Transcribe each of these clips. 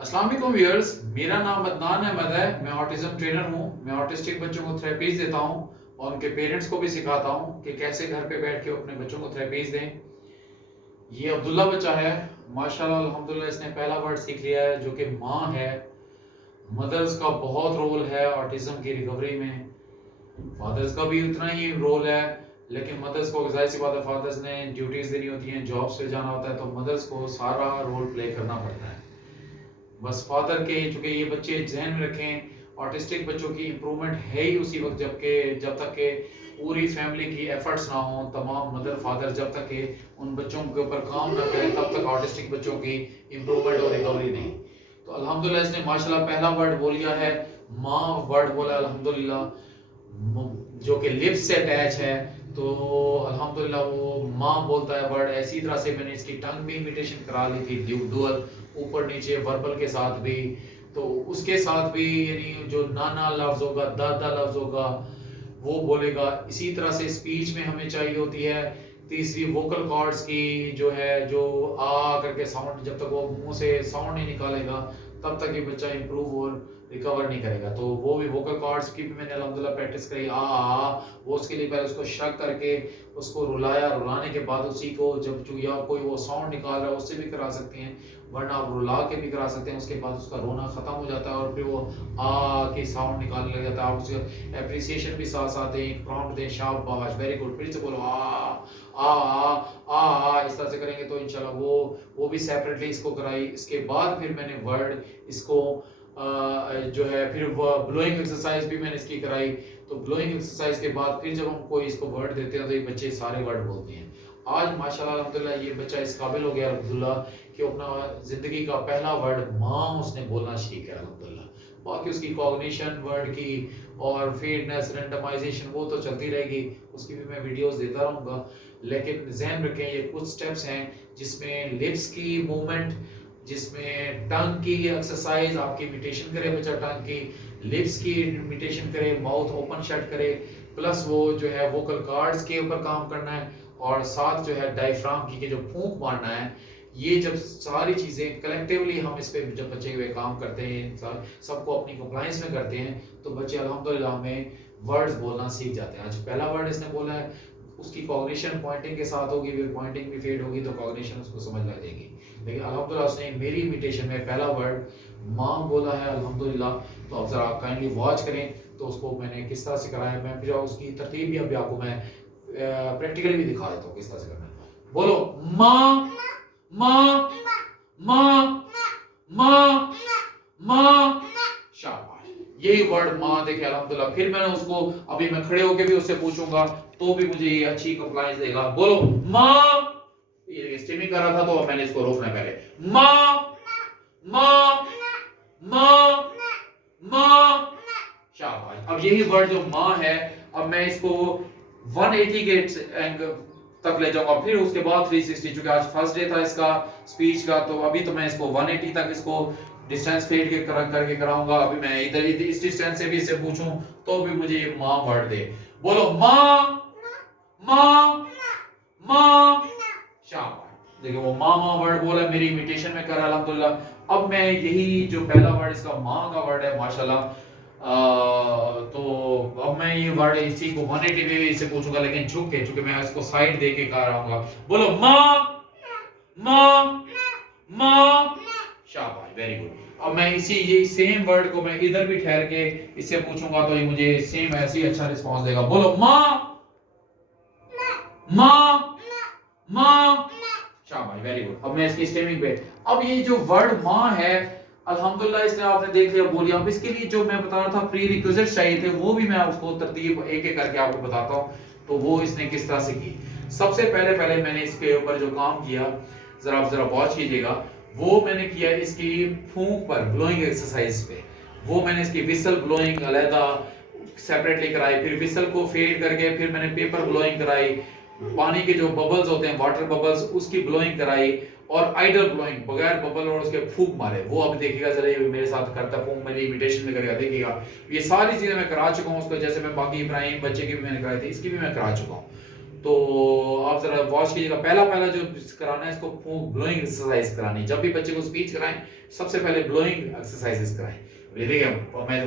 अस्सलाम वालेकुम व्यूअर्स, मेरा नाम अदनान अहमद है। मैं ऑटिज्म ट्रेनर हूँ। मैं ऑटिस्टिक बच्चों को थेरेपीज देता हूँ और उनके पेरेंट्स को भी सिखाता हूँ कि कैसे घर पे बैठ के अपने बच्चों को थेरेपीज दें। ये अब्दुल्ला बच्चा है, माशाल्लाह अल्हम्दुलिल्लाह इसने पहला वर्ड सीख लिया है जो कि माँ है। मदर्स का बहुत रोल है ऑटिज्म की रिकवरी में, फादर्स का भी उतना ही रोल है, लेकिन मदर्स को जाहिर सी बात है फादर्स ने ड्यूटीज देनी होती हैं, जॉब्स पे जाना होता है, तो मदर्स को सारा रोल प्ले करना पड़ता है। बस फादर के चूंकि ये बच्चे जहन में रखें, ऑटिस्टिक बच्चों की इम्प्रूवमेंट है ही उसी वक्त जब तक के पूरी फैमिली की एफर्ट्स ना हो, तमाम मदर फादर जब तक के उन बच्चों के ऊपर काम ना करें, तब तक ऑटिस्टिक बच्चों की इम्प्रूवमेंट और रिकवरी नहीं। तो अल्हम्दुलिल्लाह इसने माशाल्लाह पहला वर्ड बोल लिया है, माँ वर्ड बोला अल्हम्दुलिल्लाह, जो कि लिप्स से अटैच है। तो अल्हम्दुलिल्लाह वो माँ बोलता है वर्ड। ऐसी तरह से मैंने इसकी टंग भी इमिटेशन करा ली थी, डुअल ऊपर नीचे वर्बल के साथ भी। तो उसके साथ भी यानी जो नाना लफ्ज होगा, दादा लफ्ज होगा, वो बोलेगा। इसी तरह से स्पीच में हमें चाहिए होती है तीसरी वोकल कॉर्ड्स की, जो है जो आ करके साउंड, जब तक वो मुंह से साउंड नहीं निकालेगा तब तक ये बच्चा इंप्रूव और रिकवर नहीं करेगा। तो वो भी वोकल कॉर्ड्स की भी मैंने अल्हम्दुलिल्लाह प्रैक्टिस करी। वो उसके लिए पहले उसको शक करके उसको रुलाया, रुलाने के बाद उसी को जब या कोई वो साउंड निकाल रहा है उससे भी करा सकते हैं, वरना आप रुला के भी करा सकते हैं। उसके बाद उसका रोना खत्म हो जाता है और फिर वो आ के साउंड निकालने लग जाता है। आप उसके अप्रिसिएशन भी साथ साथ दें, प्रॉम्प्ट दें, शाबाश वेरी गुड, फिर से बोलो आ, इस तरह से करेंगे तो इंशाल्लाह वो भी सेपरेटली इसको कराई। इसके बाद फिर मैंने वर्ड इसको जो है फिर ब्लोइंग एक्सरसाइज भी मैंने इसकी कराई। तो ब्लोइंग एक्सरसाइज के बाद फिर जब हम कोई इसको वर्ड देते हैं तो ये बच्चे सारे वर्ड बोलते हैं। आज माशाल्लाह अल्हम्दुलिल्लाह ये बच्चा इस काबिल हो गया अब्दुल्ला कि अपना जिंदगी का पहला वर्ड माँ उसने बोलना सीख गया अल्हम्दुलिल्लाह। बाकी उसकी कॉग्निशन वर्ड की और फेडनेस रेंडमाइजेशन वो तो चलती रहेगी, उसकी भी मैं वीडियोस देता रहूँगा। लेकिन ध्यान रखें ये कुछ स्टेप्स हैं जिसमें लिप्स की मूवमेंट, जिसमें टंग की एक्सरसाइज, आपकी इमिटेशन करे बच्चा, टंग की लिप्स की इमिटेशन करे, माउथ ओपन शट करे, प्लस वो जो है वोकल कॉर्ड्स के ऊपर काम करना है, और साथ जो है डायफ्राम की जो फूंक मारना है। ये जब सारी चीजें कलेक्टिवली हम इस पे जब बच्चे पे काम करते हैं, सबको अपनी कंप्लायंस में करते हैं, तो बच्चे अल्हम्दुलिल्लाह हमें वर्ड्स बोलना सीख जाते हैं। आज पहला वर्ड इसने बोला है, उसकी कॉग्निशन पॉइंटिंग के साथ होगी, फिर पॉइंटिंग भी फेड होगी तो कॉग्निशन उसको समझ लग जाएगी। लेकिन अल्हम्दुलिल्लाह उसने मेरी इमिटेशन में पहला वर्ड माँ बोला है अल्हम्दुलिल्लाह। तो आप जरा काइंडली वॉच करें तो उसको मैंने किस तरह से कराया। मैं फिर उसकी तरतीब भी अभी आपको मैं प्रैक्टिकली भी दिखा देता हूँ किस तरह से करना है। बोलो माँ माँ माँ माँ माँ, शाबाश। यही वर्ड माँ देखे अल्हम्दुलिल्लाह। फिर मैंने उसको अभी मैं खड़े होके भी उससे पूछूंगा तो भी मुझे ये अच्छी कंप्लायंस देगा। बोलो माँ। ये स्टीमिंग कर रहा था तो मैंने इसको रोकना है पहले। माँ माँ माँ माँ, शाबाश। अब यही वर्ड जो माँ है, अब मैं इसको 180 के एंगल तक ले जाऊंगा, फिर उसके बाद 360, क्योंकि आज फर्स्ट डे था इसका स्पीच का, तो अभी तो मैं इसको 180 तक इसको डिस्टेंस फेड करके कराऊंगा। अभी मैं इधर इस डिस्टेंस से भी इससे पूछूं तो भी मुझे ये माँ वर्ड दे। बोलो माँ माँ माँ, शाबाश। देखिए वो माँ माँ वर्ड बोला, मेरी इमिटेशन में करा अल्हम्दुलिल्लाह। अब मैं यही जो पहला वर्ड इसका माँ का वर्ड है माशाल्लाह, तो अब मैं ये वर्ड इसी को 180 में इसे पूछूंगा, लेकिन झुक के, चूंकि मैं इसको साइड दे के कर रहा हूँ। बोलो माँ माँ माँ, शाबाश वेरी गुड। अब मैं इसी ये सेम वर्ड को मैं इधर भी ठहर के इससे पूछूंगा तो ये मुझे सेम ऐसे ही अच्छा रिस्पांस देगा। बोलो माँ माँ माँ, शाबाश वेरी गुड। अब मैं इसकी स्टेमिंग पे, अब ये जो वर्ड माँ है अल्हम्दुलिल्लाह इसने आपने देख लिया बोलिए। अब इसके लिए जो मैं बता रहा था प्री रिक्विजिट चाहिए थे, वो भी मैं उसको तरतीब एक एक करके आपको बताता हूँ। तो वो इसने किस तरह से की। सबसे पहले मैंने इसके ऊपर जो काम किया, जरा वॉच कीजिएगा। वो मैंने किया इसकी फूंक पर, ब्लोइंग एक्सरसाइज पे। वो मैंने इसकी विसल ब्लोइंग अलहदा सेपरेटली कराई, फिर विसल को फेड करके फिर मैंने पेपर ब्लोइंग कराई, पानी के जो बबल्स होते हैं वाटर बबल्स उसकी ब्लोइंग कराई, और आइडल ब्लोइंग बगैर बबल और उसके फूंक मारे। वो अब देखिएगा जरा, ये मेरे साथ करता फूंक मेरी इमिटेशन में करेगा, देखिएगा। ये सारी चीजें मैं करा चुका हूँ उसको, जैसे मैं बाकी इब्राहिम बच्चे की भी मैंने कराई थी, इसकी भी मैं करा चुका हूँ। तो आप जरा वॉच कीजिएगा। पहला पहला जो कराना है इसको ब्लोइंग एक्सरसाइज करानी। जब भी बच्चे को स्पीच कराएं सबसे पहले ब्लोइंग एक्सरसाइजेस कराएं। देखिए मैं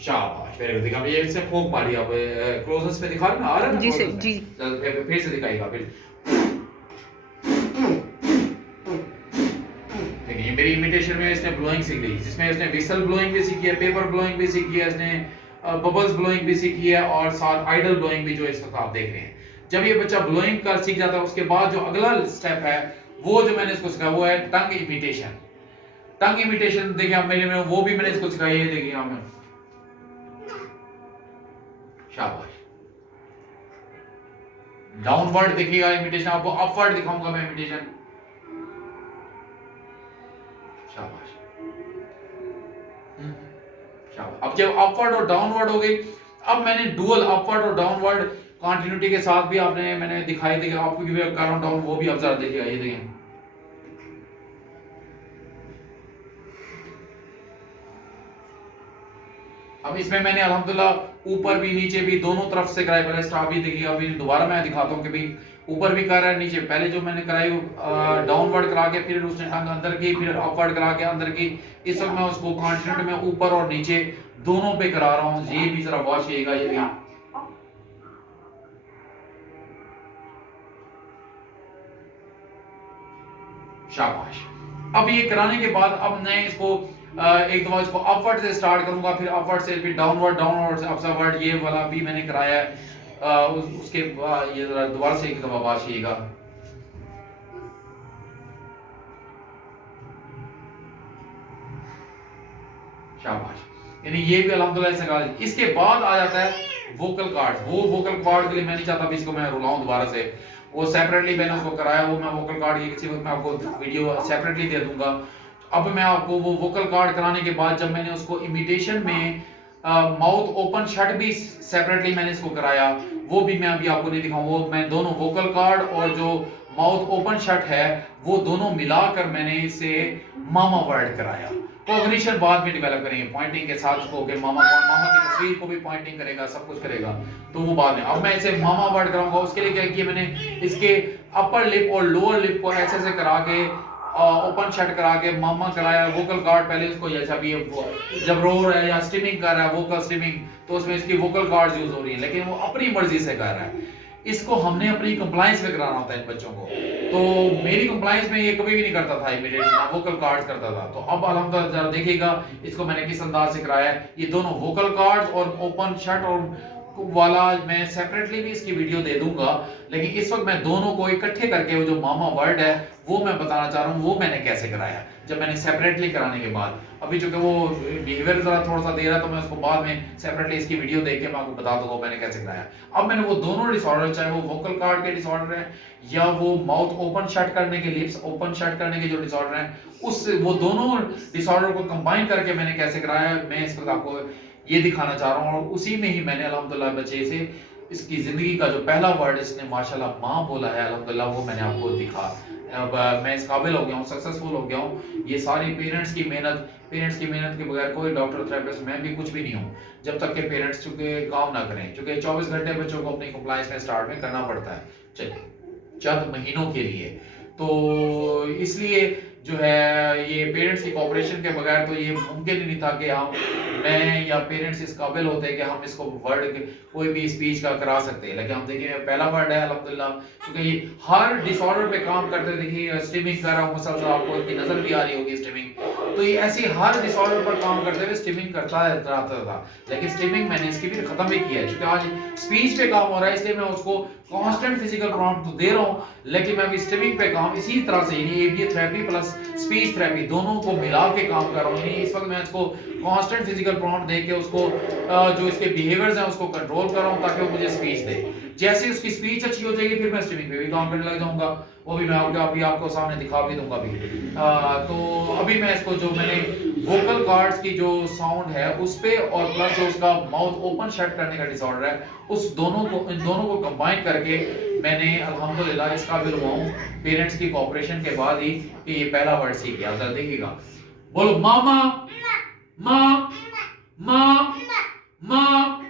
शाबाश, वेरी गुड। दिखा ये इसने फूंक मारी। अब क्लोजनेस में दिखा रहे ना, आ रहा है ना जी सर क्लोजनेस जी। में? फिर से दिखाइएगा। फिर देखिए मेरी इमिटेशन में इसने ब्लोइंग सीख ली, जिसमें इसने विसल ब्लोइंग भी सीखी है, पेपर ब्लोइंग भी सीखी है, इसने बबल्स ब्लोइंग भी सीखी है और साथ आइडल ब्लोइंग भी जो इस वक्त आप देख रहे हैं। जब ये बच्चा ब्लोइंग कर सीख जाता है उसके बाद जो अगला स्टेप है वो जो मैंने इसको सिखाया वो है टंग इमिटेशन। टंग इमिटेशन देखिए आप मेरे में वो भी मैंने इसको सिखाई है। देखिए आप में शाबाश। डाउनवर्ड देखिएगा इमिटेशन, आपको अपवर्ड दिखाऊंगा मैं इमिटेशन। शाबाश। शाबाश। अब जब अपवर्ड और डाउनवर्ड हो गई, अब मैंने डुअल अपवर्ड और डाउनवर्ड कंटिन्यूटी के साथ भी आपने मैंने दिखाई दी। आपको भी कर रहा हूं डाउन, वो भी आप जरा देखिएगा। ये देखिए अब इसमें मैंने अल्हम्दुलिल्लाह ऊपर भी नीचे भी दोनों तरफ से कराई। पहले स्टार भी देखिए, अभी दोबारा मैं दिखाता हूँ कि भाई ऊपर भी कर रहा है नीचे। पहले जो मैंने कराई वो डाउनवर्ड करा के फिर उसने टंग अंदर की, फिर अपवर्ड करा के अंदर की। इस वक्त मैं उसको कॉन्टिन्यूटी में ऊपर और नीचे दोनों पे करा रहा हूँ। ये भी जरा वॉच कीजिएगा। ये भी शाबाश। अब ये कराने के बाद अब मैं इसको एक दफा इसको अपवर्ड से स्टार्ट करूंगा, फिर अपवर्ड से फिर डाउनवर्ड, डाउनवर्ड से अपवर्ड। ये वाला भी मैंने कराया है। उसके बाद ये जरा दोबारा से एक दफा वाशिएगा। शाबाश। यानी ये भी अल्हम्दुलिल्लाह से करा। इसके बाद आ जाता है वोकल कार्ड। वो वोकल कार्ड के लिए मैं नहीं चाहता भी इसको मैं रुलाऊं दोबारा से, वो सेपरेटली मैंने उसको कराया। वो मैं वोकल कार्ड की किसी वक्त मैं आपको वीडियो सेपरेटली दे दूंगा। अब मैं आपको वो वोकल कार्ड कराने के बाद जब मैंने उसको इमिटेशन में माउथ ओपन शट भी सेपरेटली मैंने इसको कराया, वो भी मैं अभी आपको नहीं दिखाऊं। वो मैं दोनों वोकल कार्ड और जो माउथ ओपन शट है वो दोनों मिलाकर मैंने इसे मामा वर्ड कराया। कॉग्निशन बाद में डेवलप करेंगे पॉइंटिंग के साथ उसको कि मामा कौन, मामा की तस्वीर को भी पॉइंटिंग करेगा, सब कुछ करेगा, तो वो बाद में। अब मैं इसे मामा वर्ड कराऊंगा। उसके लिए क्या किया मैंने, इसके अपर लिप और लोअर लिप को ऐसे ऐसे करा के ओपन शट करा के मामा कराया। वोकल कार्ड पहले उसको जैसा भी जब रो रहा है या स्टिमिंग कर रहा है, वोकल स्टिमिंग, तो उसमें इसकी वोकल कार्ड यूज हो रही है, लेकिन वो अपनी मर्जी से कर रहा है। इसको हमने अपनी कंप्लायंस में कराना होता है इन बच्चों को। तो मेरी कंप्लायंस में ये कभी भी नहीं करता था इमीडिएटली, ना वोकल कार्ड्स करता था। तो अब अल्हम्दुलिल्लाह जरा देखिएगा इसको मैंने किस अंदाज से कराया है। ये दोनों वोकल कार्ड्स और ओपन शट और वाला मैं सेपरेटली भी इसकी वीडियो दे दूंगा, लेकिन इस वक्त मैं दोनों को इकट्ठे करके वो जो मामा वर्ड है वो मैं बताना चाह रहा हूँ वो मैंने कैसे कराया जब मैंने सेपरेटली कराने के बाद। अभी चूंकि वो बिहेवियर जरा थोड़ा सा दे रहा है तो मैं उसको बाद में सेपरेटली इसकी वीडियो देख के मैं आपको बता दूंगा मैंने कैसे कराया। अब मैंने वो दोनों डिसऑर्डर, चाहे वो वोकल कार्ड के डिसऑर्डर है या वो माउथ ओपन शट करने के, लिप्स ओपन शट करने के जो डिसऑर्डर है, उस वो दोनों डिसऑर्डर को कंबाइन करके मैंने कैसे कराया मैं इस वक्त आपको ये दिखाना चाह रहा हूँ। और उसी में ही मैंने अल्हम्दुलिल्लाह बच्चे से इसकी जिंदगी का जो पहला वर्ड इसने माशाल्लाह माँ बोला है अल्हम्दुलिल्लाह, वो मैंने आपको दिखा। अब मैं इस काबिल हो गया हूँ, सक्सेसफुल हो गया हूँ। ये सारी पेरेंट्स की मेहनत के बगैर कोई डॉक्टर, थेरेपिस्ट, मैं भी कुछ भी नहीं हूँ जब तक के पेरेंट्स चूंकि काम ना करें। चूंकि 24 घंटे बच्चों को अपनी कंप्लायंस में स्टार्ट में करना पड़ता है चंद महीनों के लिए, तो इसलिए जो है ये पेरेंट्स की कोऑपरेशन के बगैर तो ये मुमकिन ही नहीं था कि हम, मैं या पेरेंट्स इस काबिल होते कि हम इसको वर्ड कोई भी स्पीच का करा सकते हैं। लेकिन हम देखिए पहला वर्ड है अल्हम्दुलिल्लाह, क्योंकि ये हर डिसऑर्डर पे काम करते। देखिए स्ट्रीमिंग कर रहा हूँ मुसलसल, आपको इनकी नजर भी आ रही होगी स्ट्रीमिंग, तो ये ऐसी हर डिसऑर्डर पर काम करते हुए स्ट्रीमिंग करता रहता था। लेकिन स्ट्रीमिंग मैंने इसकी भी खत्म भी किया है, क्योंकि आज स्पीच पे काम हो रहा है इसलिए मैं उसको कांस्टेंट फिजिकल प्रॉम्प्ट तो दे रहा हूँ, लेकिन मैं अभी स्ट्रीमिंग पे काम इसी तरह से यानी ABA therapy plus speech therapy दोनों को मिला के काम कर रहा हूँ। इस वक्त मैं इसको कांस्टेंट फिजिकल प्रॉम्प्ट दे के उसको जो इसके बिहेवियर्स हैं उसको कंट्रोल कर रहा हूँ ताकि वो मुझे स्पीच दे। जैसे उसकी स्पीच अच्छी हो जाएगी फिर मैं स्ट्रीमिंग पे भी काम करने लग जाऊंगा, वो भी मैं आपको सामने दिखा भी दूंगा भी। तो अभी मैं इसको जो मैंने वोकल कार्ड्स की जो साउंड है उस पे और प्लस जो उसका माउथ ओपन शट करने का डिसऑर्डर है उस दोनों को, इन दोनों को कंबाइन करके मैंने अल्हम्दुलिल्लाह इस काबिल हुआ हूँ पेरेंट्स की कोऑपरेशन के बाद ही कि ये पहला वर्ड सीख गया। जरा देखिएगा, बोलो मामा, माँ, माँ माँ,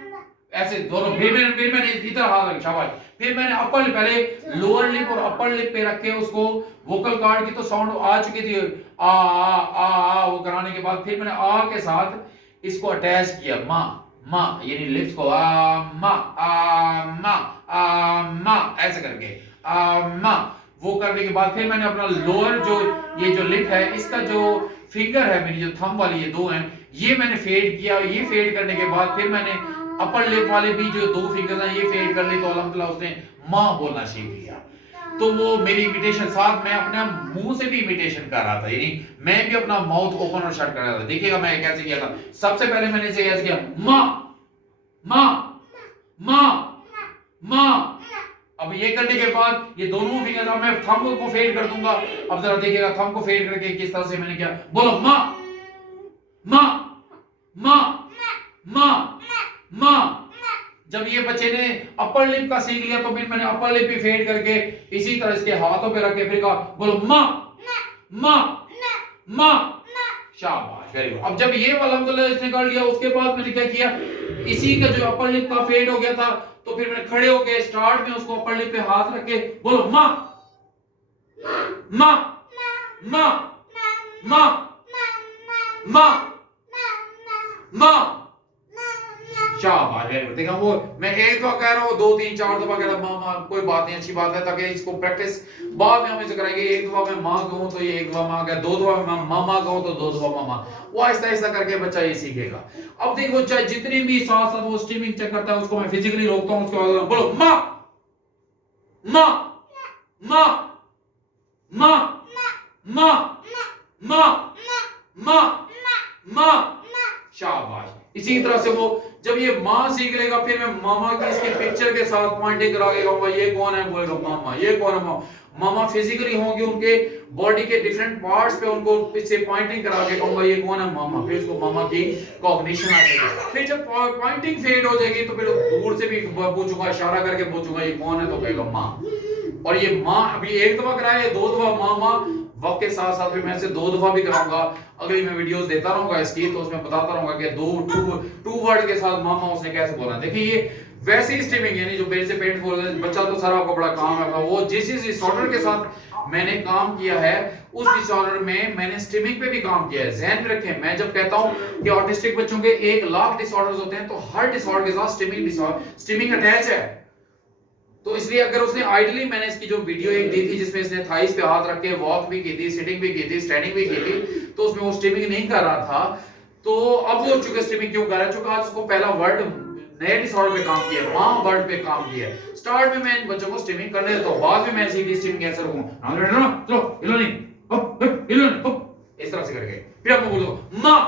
ऐसे दोनों। फिर मैंने इधर हाथ रखा, शाबाश। फिर मैंने अपर लिप, पहले लोअर लिप और अपर लिप पे रख के उसको वोकल कॉर्ड की तो साउंड आ चुकी थी, आ वो कराने के बाद फिर मैंने आ के साथ इसको अटैच किया, माँ माँ, यानी लिप्स को माँ ऐसे करके माँ। वो करने के बाद फिर मैंने अपना लोअर जो ये जो लिप है, इसका जो फिंगर है मेरी, जो थंब वाली, ये दो हैं, ये मैंने फेड किया। ये फेड करने के बाद फिर मैंने अपर लिप वाले भी जो दो फिंगर्स हैं ये फेड कर ली, तो अल्हम्दुलिल्लाह उसने माँ बोलना सीख लिया। तो वो मेरी इमिटेशन, साथ मैं अपने मुंह से भी इमिटेशन कर रहा था, यानी मैं भी अपना माउथ ओपन और शट कर रहा था। देखिएगा मैं कैसे किया था। सबसे पहले मैंने इसे ऐसे किया, माँ माँ माँ माँ। अब ये करने के बाद ये दोनों फिंगर्स, अब मैं थंब को फेड कर दूंगा। अब जरा देखिएगा थंब को फेड करके किस तरह से मैंने किया। बोलो माँ माँ माँ माँ माँ। जब ये बच्चे ने अपर लिप का सीख लिया तो फिर मैंने अपर लिप भी फेड करके इसी तरह इसके हाथों पे रख के फिर कहा, बोलो माँ माँ माँ। शाबाश, वेरी गुड। अब जब ये वाला अल्हम्दुलिल्लाह इसने कर लिया, उसके बाद मैंने क्या किया, इसी का जो अपर लिप का फेड हो गया था, तो फिर मैंने खड़े होके स्टार्ट में उसको अपर लिप पे हाथ रख के बोलो माँ माँ माँ माँ माँ माँ। शाबाश, वेरी गुड। देखा, वो मैं एक दफा कह रहा हूँ, दो तीन चार दफा कह रहा हूँ माँ माँ, कोई बात नहीं, अच्छी बात है, ताकि इसको प्रैक्टिस बाद में हम इसे कराएंगे। एक दफा मैं माँ कहूँ तो ये एक दफा माँ कहे, दो दफा मैं मामा कहूँ तो दो दफा मामा, वो आहिस्ता आहिस्ता करके बच्चा ये सीखेगा। अब देखो, चाहे जितनी भी साथ साथ वो स्ट्रीमिंग चेक करता है, उसको मैं फिजिकली रोकता हूँ, उसके बाद बोलो माँ माँ माँ माँ माँ माँ माँ माँ। शाबाश। इसी तरह से वो जब ये माँ सीख लेगा, फिर मैं मामा की इसके पिक्चर के साथ पॉइंटिंग करा के कहूंगा ये कौन है, बोलेगा मामा। ये कौन है, मामा। मामा फिजिकली होंगे, उनके बॉडी के डिफरेंट पार्ट्स पे उनको इससे पॉइंटिंग करा के कहूंगा ये कौन है, मामा। फिर उसको मामा की कॉग्निशन आ जाएगी। फिर जब पॉइंटिंग फेड हो जाएगी तो फिर दूर से भी पूछूंगा, इशारा करके पूछूंगा ये कौन है, तो कहेगा माँ। और ये माँ अभी एक दफा कराया, दो दफा मामा, वक्त के साथ साथ भी मैं इसे दो दफा भी कराऊंगा। अगली मैं वीडियोस देता रहूंगा इसकी, तो उसमें बताता रहूंगा कि टू वर्ड के साथ मामा उसने कैसे बोला। देखिए, ये वैसे ही स्ट्रीमिंग, यानी जो मेरे से पेंट बोल रहे हैं बच्चा, तो सारा आपका बड़ा काम है। वो जिस डिसऑर्डर के साथ मैंने काम किया है, उस डिसऑर्डर में मैंने स्ट्रीमिंग पे भी काम किया है। ध्यान में रखें, मैं जब कहता हूं कि ऑटिस्टिक बच्चों के 1 लाख डिसऑर्डर्स होते हैं, तो हर डिसऑर्डर के साथ स्ट्रीमिंग अटैच है। तो इसलिए अगर उसने आइडली, मैंने इसकी जो वीडियो एक दी थी जिसमें इसने थाइस पे हाथ रख के वॉक भी की थी, सिटिंग भी की थी, स्टैंडिंग भी की थी, तो उसमें वो स्ट्रीमिंग नहीं कर रहा था। तो अब वो चूंकि स्ट्रीमिंग क्यों कर रहा है, चूंकि आज उसको पहला वर्ड नए डिसऑर्डर पे काम किया, माँ वर्ड पे काम किया। स्टार्ट में मैं इन बच्चों को स्ट्रीमिंग करने देता हूँ, बाद में मैं सीधी स्ट्रीमिंग कैसे रखूंगा, चलो हिलो नहीं, हिलो नहीं, इस तरह से करके फिर आपको बोलो माँ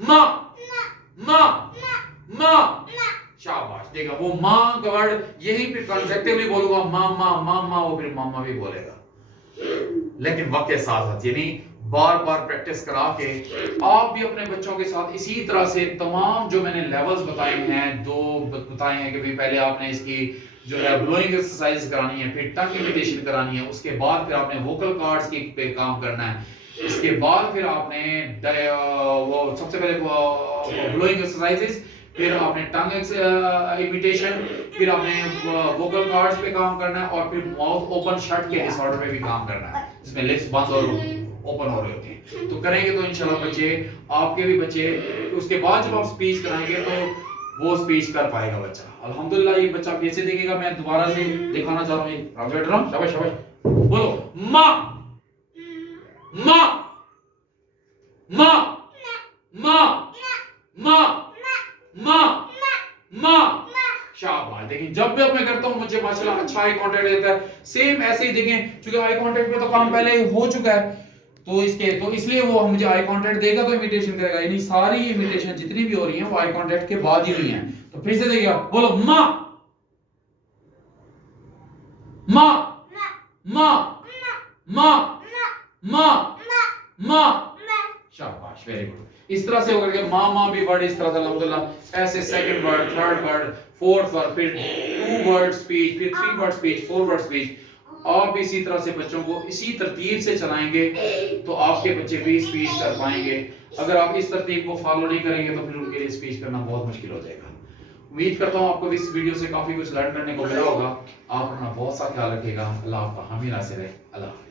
माँ माँ माँ। शाबाश। देखा, वो माँ का वर्ड यही पे कंसेप्टिवली बोलूंगा, मामा मामा, वो फिर मामा भी बोलेगा, लेकिन वक्त के साथ साथ, यानी बार बार प्रैक्टिस करा के आप भी अपने बच्चों के साथ इसी तरह से तमाम जो मैंने लेवल्स बताए हैं, दो बताए हैं कि भाई पहले आपने इसकी जो है ब्लोइंग एक्सरसाइज करानी है, फिर टंग इमिटेशन करानी है, उसके बाद फिर आपने वोकल कॉर्ड्स की पे काम करना है, इसके बाद फिर आपने वो सबसे पहले ब्लोइंग एक्सरसाइजेस, फिर आपने टंग इमिटेशन, फिर आपने वोकल कॉर्ड्स पे काम करना है, और फिर माउथ ओपन शट के डिसऑर्डर पे भी काम करना है, जिसमें लिप्स बंद और ओपन हो रहे होते हैं। तो करेंगे तो इंशाल्लाह बच्चे, आपके भी बच्चे, उसके बाद जब आप स्पीच कराएंगे तो वो स्पीच कर पाएगा बच्चा। अल्हम्दुलिल्लाह, ये बच्चा कैसे देखेगा, मैं दोबारा से दिखाना चाह रहा हूँ। शाबाश शाबाश, बोलो माँ माँ माँ माँ माँ माँ माँ। शाबाश। देखिए, जब भी मैं करता हूं मुझे माशाल्लाह अच्छा आई कांटेक्ट देता है। सेम ऐसे ही देखें, क्योंकि आई कांटेक्ट में तो काम पहले हो चुका है, तो इसलिए वो मुझे आई कांटेक्ट देगा तो इमिटेशन करेगा, यानी सारी इमिटेशन जितनी भी हो रही है वो आई कांटेक्ट के बाद ही हुई है। तो फिर से देखिए, बोलो माँ माँ माँ माँ माँ माँ। शाबाश, वेरी गुड। इस तरह से होकर के माँ भी वर्ड इस तरह से अल्हम्दुलिल्लाह, ऐसे second word, third word, fourth word, फिर 2 वर्ड स्पीच, फिर 3 वर्ड स्पीच, 4 वर्ड स्पीच, आप इसी तरह से बच्चों को इसी तरतीब से चलाएंगे तो आपके बच्चे भी स्पीच कर पाएंगे। अगर आप इस तरतीब को फॉलो नहीं करेंगे तो फिर उनके लिए स्पीच करना बहुत मुश्किल हो जाएगा। उम्मीद करता हूँ आपको इस वीडियो से काफी कुछ लर्न करने को मिला होगा। आप अपना बहुत सा ख्याल रखिएगा। अल्लाह आपका हामी नासिर है। अल्लाह।